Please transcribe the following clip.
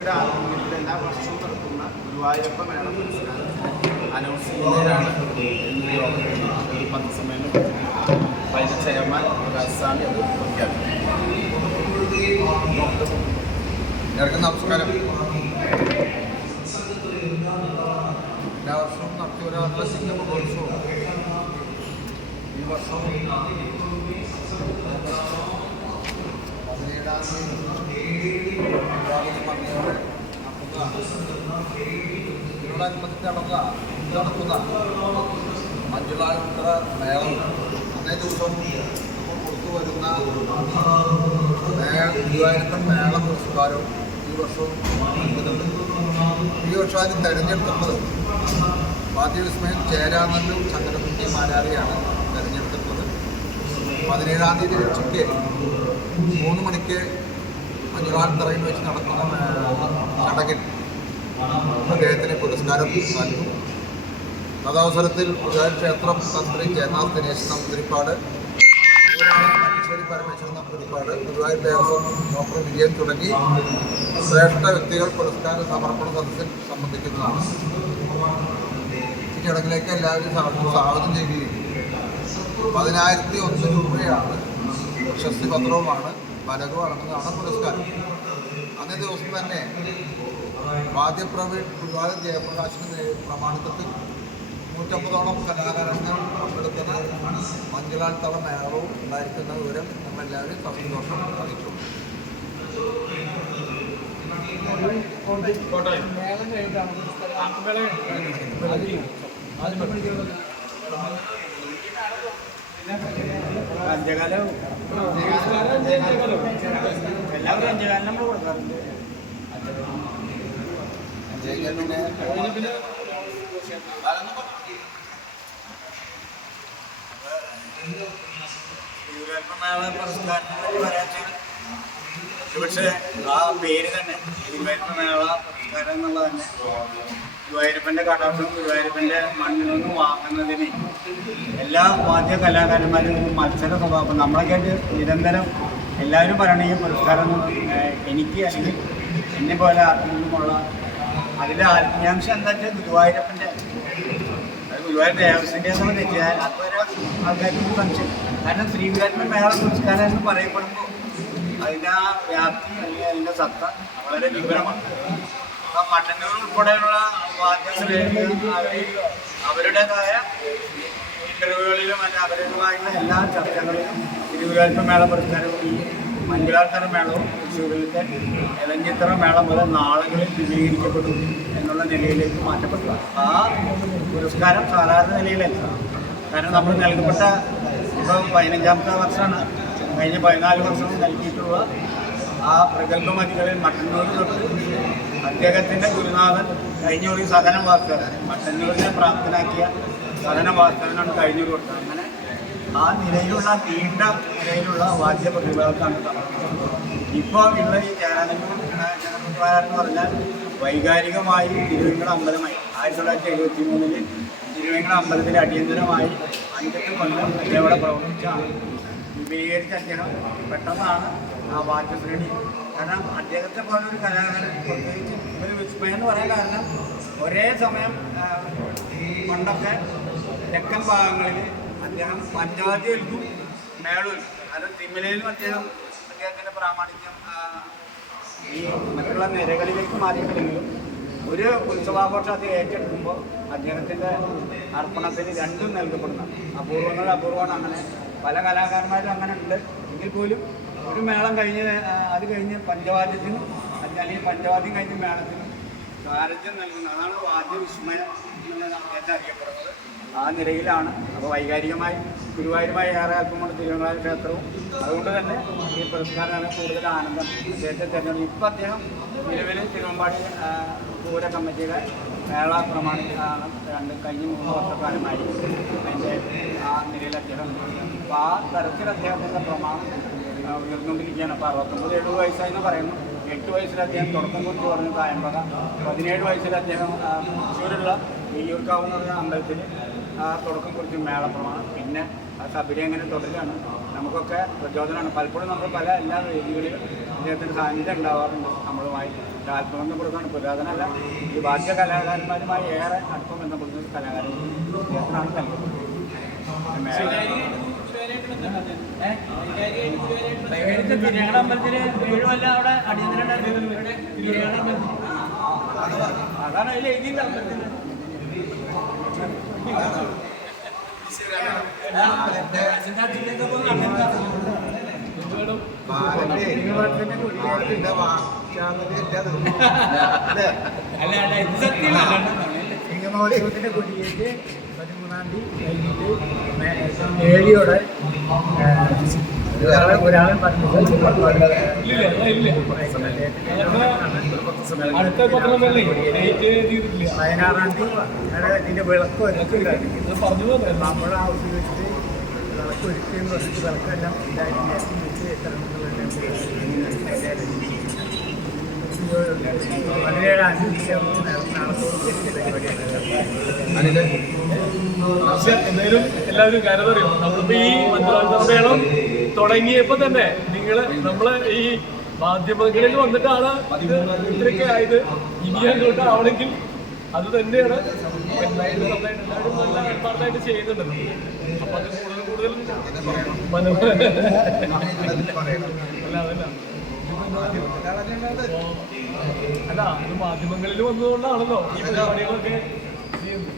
ആനുകൂല്യത്തിൽ എല്ലാ വർഷവും നടത്തുന്ന ഗുരുവായൂരപ്പ മേള പുരസ്കാരം അനൗൺസ് ചെയ്യുന്നതിനാണ് ഒരു പത്രസമ്മേളനം അതിൻ്റെ ചെയർമാൻ രാജസ്വാമി അത് പ്രഖ്യാപിക്കും. എല്ലാവർക്കും നമസ്കാരം. എല്ലാ വർഷവും നടത്തി വരാറുള്ള സിംഗമഹോത്സവം ഈ വർഷവും 17 നടക്കുന്ന മഞ്ജുളാത്ര മേളം അന്നേ ദിവസം പുറത്തു വരുന്ന ഗുരുവായൂരപ്പൻ മേള പുരസ്കാരവും ഈ വർഷവും അതിന് തിരഞ്ഞെടുത്തിട്ടുള്ളത് വാദ്യവിസ്മയം ചേരാനല്ലൂർ ചന്ദ്രകുട്ടി മാരാരിയാണ് തിരഞ്ഞെടുത്തിട്ടുള്ളത്. 17-ാം തീയതി ഉച്ചയ്ക്ക് 3 മണിക്ക് മഞ്ജുളാത്തറയിൽ വെച്ച് നടക്കുന്ന ചടങ്ങിൽ അദ്ദേഹത്തിന് പുരസ്കാരം നൽകും. തദവസരത്തിൽ ഗുരുവായൂർ ക്ഷേത്രം തന്ത്രി ജയനാഥ് ദിനേശ് നമ്പൂതിരിപ്പാട്, മഞ്ചേരി പരമേശ്വരൻ നമ്പൂതിരിപ്പാട്, ഗുരുവായൂർ ദേവസ്വം ഡോക്ടർ വിജയൻ തുടങ്ങി ശ്രേഷ്ഠ വ്യക്തികൾ പുരസ്കാര സമർപ്പണ സദസ്സിൽ സംബന്ധിക്കുന്നതാണ്. ഈ ചടങ്ങിലേക്ക് എല്ലാവരും സ്വാഗതം ചെയ്യുകയും 10,001 രൂപയാണ് പ്രശസ്തി പത്രവുമാണ് പലകും അടങ്ങുന്നതാണ് പുരസ്കാരം. അന്നേ ദിവസം തന്നെ വാദ്യപ്രവീൺ ഗുരുവായൂർ ജയപ്രകാശിൻ്റെ പ്രമാണിത്വത്തിൽ 150ഓളം കലാകാരന്മാർ പങ്കെടുക്കുന്ന മഞ്ജുളാത്തറ മേളവും ഉണ്ടായിരിക്കുന്ന വിവരം നമ്മളെല്ലാവരും സന്തോഷം അറിയിച്ചു. അഞ്ചകാലം എല്ലാവരും അഞ്ചകാലം നമ്മൾ കൊടുക്കാറുണ്ട്. ഗുരുവായൂരപ്പൻ പുരസ്കാരത്തെ പറയാൻ പക്ഷേ ആ പേര് തന്നെ ഗുരുവായൂരപ്പൻ മേള പുരസ്കാരം എന്നുള്ളത് തന്നെ ഗുരുവായൂരപ്പൻ്റെ കടാക്ഷം ഗുരുവായൂരപ്പൻ്റെ മണ്ണിൽ നിന്ന് വാങ്ങുന്നതിന് എല്ലാ വാദ്യ കലാകാരന്മാരും മത്സര സ്വഭാവം നമ്മളൊക്കെ നിരന്തരം എല്ലാവരും പറയണ ഈ പുരസ്കാരം എനിക്ക് അല്ലെങ്കിൽ എന്നെ പോലെ ആത്മീയമുള്ള അതിൻ്റെ ആത്മീയാംശം എന്താ വെച്ചാൽ ഗുരുവായൂരപ്പൻ്റെ അത് ഗുരുവായൂർ ദേവസ്വൻ്റെ എന്ന് തെറ്റിയാൽ അതുവരെ ആൾക്കാർക്ക് സംശയം. കാരണം ശ്രീഗുരുവായൂരപ്പൻ മേള പുരസ്കാരം എന്ന് പറയപ്പെടുമ്പോൾ അതിൻ്റെ ആ വ്യാപ്തി അല്ലെങ്കിൽ അതിൻ്റെ സത്ത വളരെ വിപുലമാണ്. അപ്പം മട്ടന്നൂർ ഉൾപ്പെടെയുള്ള അവരുടേതായ ഇൻ്റർവ്യൂകളിലും അല്ല അവരുടേതായുള്ള എല്ലാ ചർച്ചകളിലും ഗുരുവായൂരപ്പൻ മേള പുരസ്കാരവും ഈ മഞ്ജുളാത്തറ മേളവും തൃശ്ശൂരിലത്തെ എലഞ്ഞിത്തറ മേളം മുതൽ നാളുകളിൽ വിപുലീകരിക്കപ്പെടും എന്നുള്ള നിലയിലേക്ക് മാറ്റപ്പെട്ടു. ആ പുരസ്കാരം സാധാരണ നിലയിലല്ല. കാരണം നമ്മൾ നൽകപ്പെട്ട ഇപ്പോൾ 15-ാമത്തെ വർഷമാണ്. കഴിഞ്ഞ 14 വർഷം നൽകിയിട്ടുള്ള ആ പ്രഗത്ഭമതികളിൽ മട്ടന്നൂർ തൊട്ട് അദ്ദേഹത്തിൻ്റെ ഗുരുനാഥൻ കഴിഞ്ഞ ഒരു സദനം വാസ്തവൻ മട്ടന്നൂരിനെ പ്രാപ്തനാക്കിയ സദന വാസ്തവനാണ് കഴിഞ്ഞൂർ കൊടുത്തത്. അങ്ങനെ ആ നിലയിലുള്ള നീണ്ട നിലയിലുള്ള വാദ്യ പ്രതിഭകൾക്കാണ് സമർപ്പിച്ചത്. ഇപ്പോൾ ഉള്ള ഈ ചേരാനല്ലൂർ ജനകുമാരെന്ന് പറഞ്ഞാൽ വൈകാരികമായി തിരുവേങ്കട അമ്പലമായി 1973 തിരുവേങ്കട അമ്പലത്തിൽ അടിയന്തരമായി 5 കൊല്ലം അദ്ദേഹം പ്രവർത്തിച്ചാണ് വിപുലീകരിച്ച അദ്ദേഹം പെട്ടെന്നാണ് ആ വാദ്യശ്രേണി. കാരണം അദ്ദേഹത്തെ പോലൊരു കലാകാരൻ പ്രത്യേകിച്ച് ഒരു വിസ്മയം എന്ന് പറയാൻ കാരണം ഒരേ സമയം പണ്ടൊക്കെ തെക്കൻ ഭാഗങ്ങളിൽ അദ്ദേഹം പഞ്ചവാദ്യയിലും മേളവും അത് തിമ്മലയിലും അദ്ദേഹത്തിൻ്റെ പ്രാമാണിക്യം ഈ മറ്റുള്ള നിരകളിലേക്ക് മാറിയിട്ടില്ലെങ്കിലും ഒരു ഉത്സവാഘോഷം അത് ഏറ്റെടുക്കുമ്പോൾ അദ്ദേഹത്തിൻ്റെ അർപ്പണത്തിന് രണ്ടും നൽകപ്പെടുന്നതാണ്. അപൂർവങ്ങൾ അപൂർവമാണ്. അങ്ങനെ പല കലാകാരന്മാരും അങ്ങനെ ഉണ്ട്. എങ്കിൽ പോലും ഒരു മേളം അത് കഴിഞ്ഞ് പഞ്ചവാദ്യത്തിനും അല്ലെങ്കിൽ പഞ്ചവാദ്യം കഴിഞ്ഞ് മേളത്തിനും സാരഥ്യം നൽകുന്നത്. അതാണ് വാദ്യവിസ്മയം എന്ന് അദ്ദേഹത്തെ അറിയപ്പെടുന്നത്. ആ നിലയിലാണ്. അപ്പോൾ വൈകാരികമായി ഗുരുവായൂരുമായി ഏറെ അല്പമുണ്ട് തിരുവനന്തപുരം ക്ഷേത്രവും. അതുകൊണ്ട് തന്നെ ഈ പുരസ്കാരമാണ് കൂടുതൽ ആനന്ദം അദ്ദേഹത്തെ തിരഞ്ഞെടുക്കും. ഇപ്പോൾ അദ്ദേഹം നിലവിൽ തിരുവമ്പാടി പൂര കമ്മിറ്റിയുടെ മേള പ്രമാണിക്കാണ് കഴിഞ്ഞ 3 വർഷക്കാലമായി അതിൻ്റെ ആ നിലയിൽ അദ്ദേഹം. അപ്പോൾ ആ തരത്തിൽ അദ്ദേഹത്തിൻ്റെ പ്രമാണം ഉയർന്നുകൊണ്ടിരിക്കുകയാണ്. അപ്പോൾ 69-70 വയസ്സായെന്ന് പറയുന്നു. 8 വയസ്സിൽ അദ്ദേഹം തുടക്കം കുറിച്ച് പറഞ്ഞു കായമ്പക. 17 വയസ്സിൽ അദ്ദേഹം തൃശ്ശൂരുള്ള വെയ്യൂർക്കാവ് എന്ന് പറഞ്ഞ അമ്പലത്തിൽ തുടക്കം കുറിച്ച് മേളപ്രമാണം. പിന്നെ ആ സബരി അങ്ങനെ തുടരുകയാണ്. നമുക്കൊക്കെ പ്രചോദനമാണ്. പലപ്പോഴും നമ്മൾ എല്ലാ വേദികളിലും അദ്ദേഹത്തിന് സാന്നിധ്യം ഉണ്ടാവാറുണ്ട്. നമ്മളുമായി ആത്മബന്ധപ്പെടുന്നതാണ് പുരാതനമല്ല. ഈ ബാഹ്യ കലാകാരന്മാരുമായി ഏറെ അടുപ്പം ബന്ധപ്പെടുന്ന കലാകാരൻ അദ്ദേഹത്തിനാണ് നൽകുന്നത്. തിരുവങ്ങാട് അമ്പലത്തില് 7 കൊല്ലം അവിടെ അടിയന്തര അതാണ് അതിൽ എഴുതിയില്ല അമ്പലത്തിന്. സിംഗമോത്സവത്തിന്റെ കൊടിയേറ്റ് 13-ാം തീയതി കഴിഞ്ഞിട്ട് ഏഴിയോടെ ഒരാളെ പറഞ്ഞത് 16-ാം തീയതി ഇതിന്റെ വിളക്ക് ഒരുക്കുണ്ടായിരുന്നു. നമ്മുടെ ആവശ്യം വെച്ചിട്ട് വിളക്ക് ഒരുക്കുകയെന്ന് പറഞ്ഞിട്ട് വിളക്കെല്ലാം ഇതായിട്ട് വെച്ച് എത്ര 17-ാം തീയതി എന്തായാലും എല്ലാവരും കാര്യം അറിയും. നമ്മളിപ്പോ ഈ മന്ത്രാന്തരം തുടങ്ങിയപ്പോ തന്നെ നമ്മള് ഈ മാധ്യമങ്ങളിൽ വന്നിട്ടാണ് ഇത് ഇത്രയൊക്കെ ആയത്. ഇനി അങ്ങോട്ട് ആവണമെങ്കിൽ അത് തന്നെയാണ് എല്ലാവരും നല്ല ആത്മാർത്ഥമായിട്ട് ചെയ്യുന്നുണ്ടല്ലോ. അപ്പൊ അത് കൂടുതൽ അല്ല ഇത് മാധ്യമങ്ങളിൽ വന്നതുകൊണ്ടാണല്ലോ ഈ പരിപാടികളൊക്കെ ചെയ്യുന്നത്.